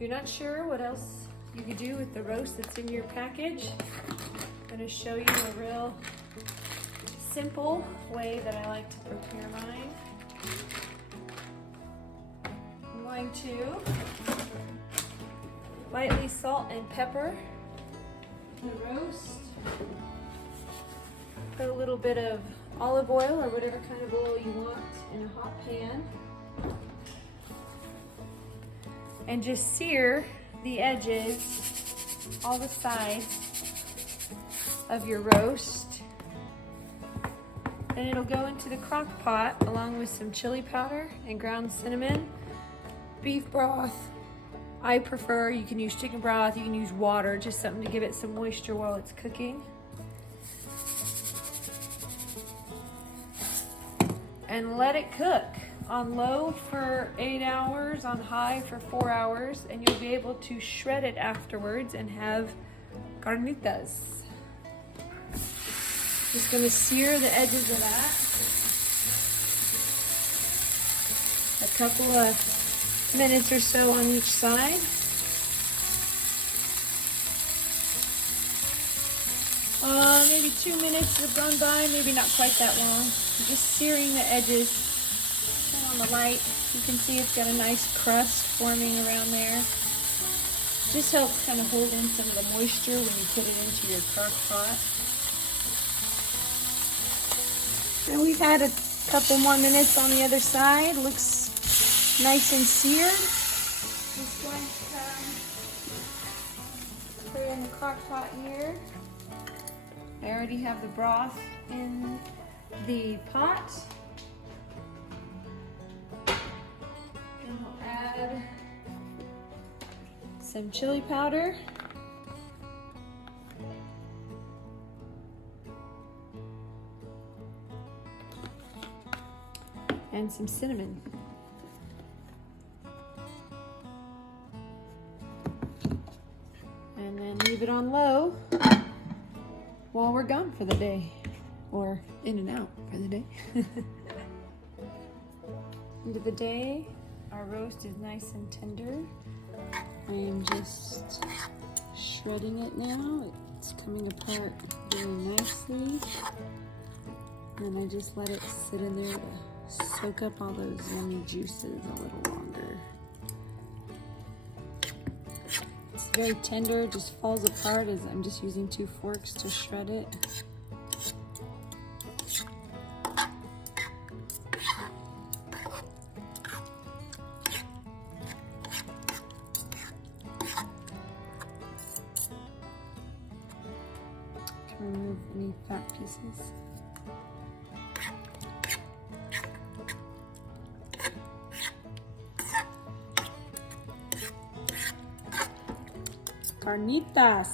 If you're not sure what else you could do with the roast that's in your package, I'm going to show you a real simple way that I like to prepare mine. I'm going to lightly salt and pepper the roast. Put a little bit of olive oil or whatever kind of oil you want in a hot pan. And just sear the edges, all the sides of your roast. Then it'll go into the crock pot along with some chili powder and ground cinnamon, beef broth. I prefer, you can use chicken broth, you can use water, just something to give it some moisture while it's cooking. And let it cook on low for 8 hours, on high for 4 hours, and you'll be able to shred it afterwards and have carnitas. Just gonna sear the edges of that. A couple of minutes or so on each side. Maybe 2 minutes have gone by, maybe not quite that long. Just searing the edges. On the light, you can see it's got a nice crust forming around there. Just helps kind of hold in some of the moisture when you put it into your crock pot. And we've had a couple more minutes on the other side. Looks nice and seared. Just going to put it in the crock pot here. I already have the broth in the pot. And we'll add some chili powder. And some cinnamon. And then leave it on low while we're gone for the day, or in and out for the day. End of the day, our roast is nice and tender. I am just shredding it now. It's coming apart very nicely. And I just let it sit in there to soak up all those yummy juices a little longer. It's very tender, just falls apart as I'm just using 2 forks to shred it. Remove any fat pieces. Carnitas.